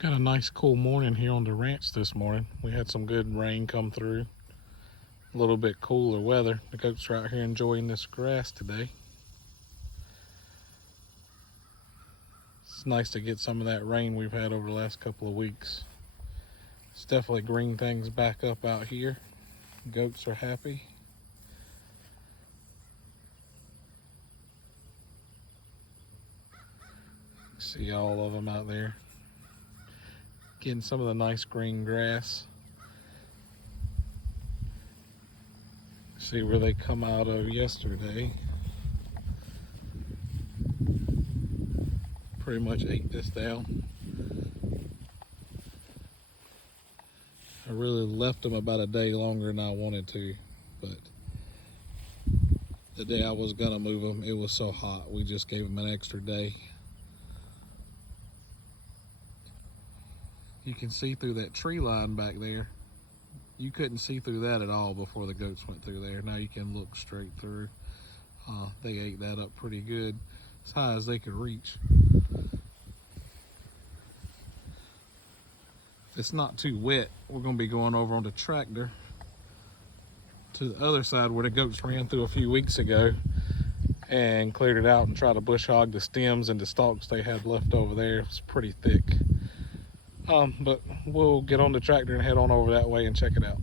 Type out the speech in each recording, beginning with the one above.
Got a nice cool morning here on the ranch this morning. We had some good rain come through. A little bit cooler weather. The goats are out here enjoying this grass today. It's nice to get some of that rain we've had over the last couple of weeks. It's definitely greened things back up out here. Goats are happy. See all of them out there getting some of the nice green grass. See where they come out of yesterday. Pretty much ate this down. I really left them about a day longer than I wanted to, but the day I was gonna move them, it was so hot. We just gave them an extra day. You can see through that tree line back there. You couldn't see through that at all before the goats went through there. Now you can look straight through. They ate that up pretty good, as high as they could reach. If it's not too wet, we're gonna be going over on the tractor to the other side where the goats ran through a few weeks ago and cleared it out and tried to bush hog the stems and the stalks they had left over there. It's pretty thick. But we'll get on the tractor and head on over that way and check it out.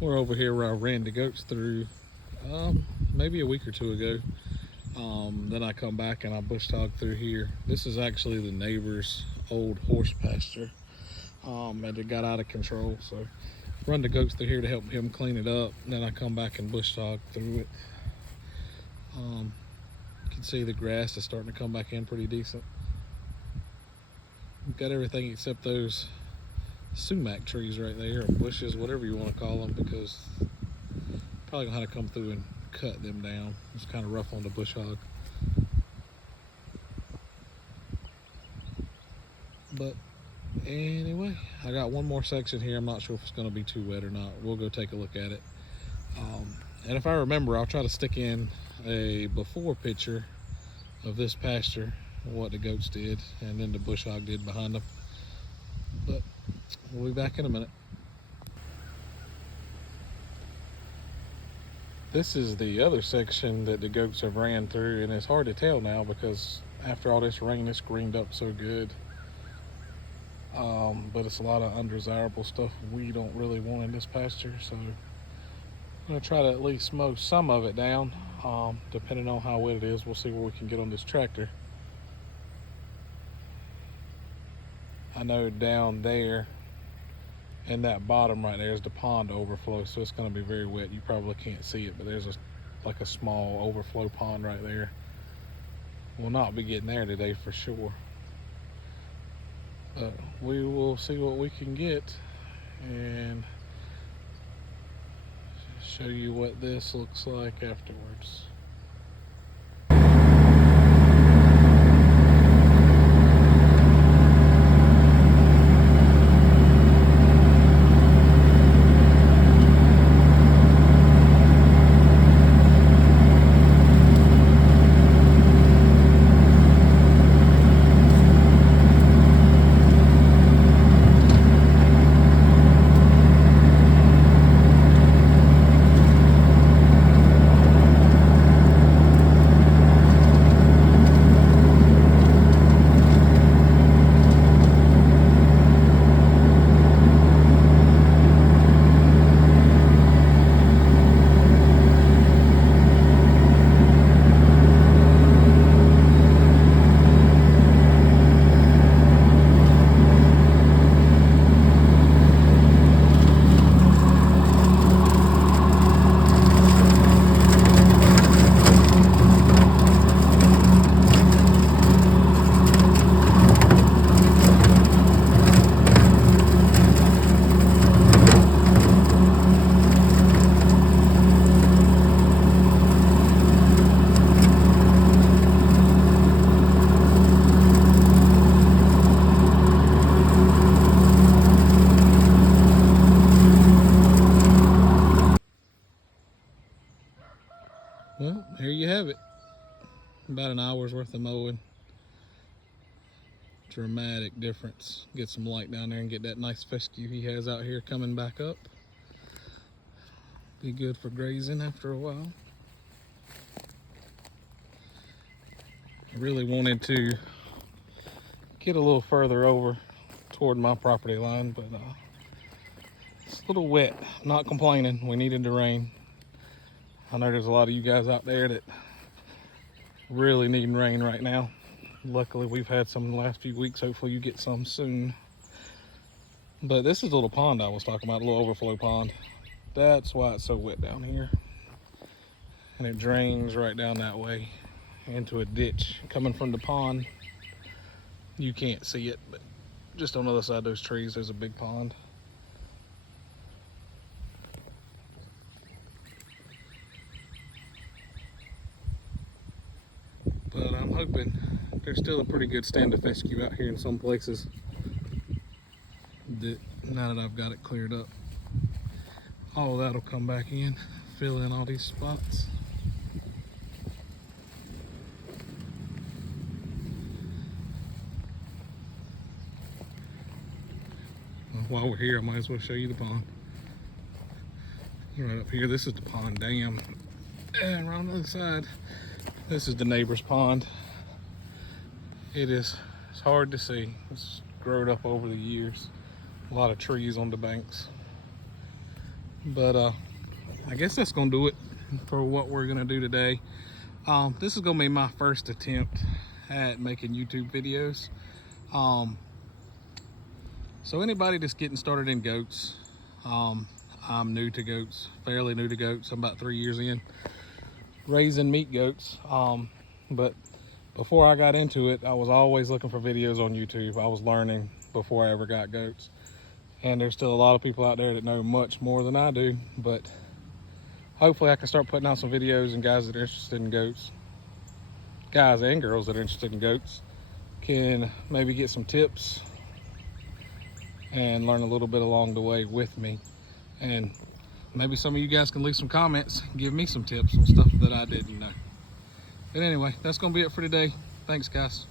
We're over here where I ran the goats through maybe a week or two ago. Then I come back and I bush hog through here. This is actually the neighbor's old horse pasture, and it got out of control. So run the goats through here to help him clean it up. Then I come back and bush hog through it. You can see the grass is starting to come back in pretty decent. We've got everything except those sumac trees right there, or bushes, whatever you want to call them, because probably gonna have to come through and cut them down. It's kind of rough on the bush hog. But anyway, I got one more section here. I'm not sure if it's going to be too wet or not. We'll go take a look at it. And if I remember, I'll try to stick in a before picture of this pasture, what the goats did, and then the bush hog did behind them. But we'll be back in a minute. This is the other section that the goats have ran through, and it's hard to tell now because after all this rain, it's greened up so good. But it's a lot of undesirable stuff we don't really want in this pasture, so I'm going to try to at least mow some of it down. Depending on how wet it is, we'll see where we can get on this tractor. I know down there in that bottom right there is the pond overflow, so it's going to be very wet. You probably can't see it, but there's like a small overflow pond right there. We'll not be getting there today for sure. But we will see what we can get and show you what this looks like afterwards. Well, here you have it. about an hour's worth of mowing. Dramatic difference. Get some light down there and get that nice fescue he has out here coming back up. Be good for grazing after a while. I really wanted to get a little further over toward my property line, but it's a little wet. Not complaining. We needed the rain. I know there's a lot of you guys out there that really need rain right now. Luckily, we've had some in the last few weeks. Hopefully you get some soon. But this is the little pond I was talking about, a little overflow pond. That's why it's so wet down here. And it drains right down that way into a ditch. Coming from the pond, you can't see it, but just on the other side of those trees, there's a big pond. But I'm hoping there's still a pretty good stand of fescue out here in some places. Now that I've got it cleared up, all of that'll come back in, fill in all these spots. While we're here, I might as well show you the pond. Right up here, this is the pond dam. And right on the other side, this is the neighbor's pond. It's hard to see. It's grown up over the years. A lot of trees on the banks. But I guess that's gonna do it for what we're gonna do today. This is gonna be my first attempt at making YouTube videos. So anybody that's getting started in goats, I'm new to goats, fairly new to goats. I'm about 3 years in raising meat goats. But before I got into it, I was always looking for videos on YouTube. I was learning before I ever got goats. And there's still a lot of people out there that know much more than I do, but hopefully I can start putting out some videos, and guys that are interested in goats, guys and girls that are interested in goats, can maybe get some tips and learn a little bit along the way with me. And maybe some of you guys can leave some comments, give me some tips on stuff that I didn't know. But anyway, that's gonna be it for today. Thanks, guys.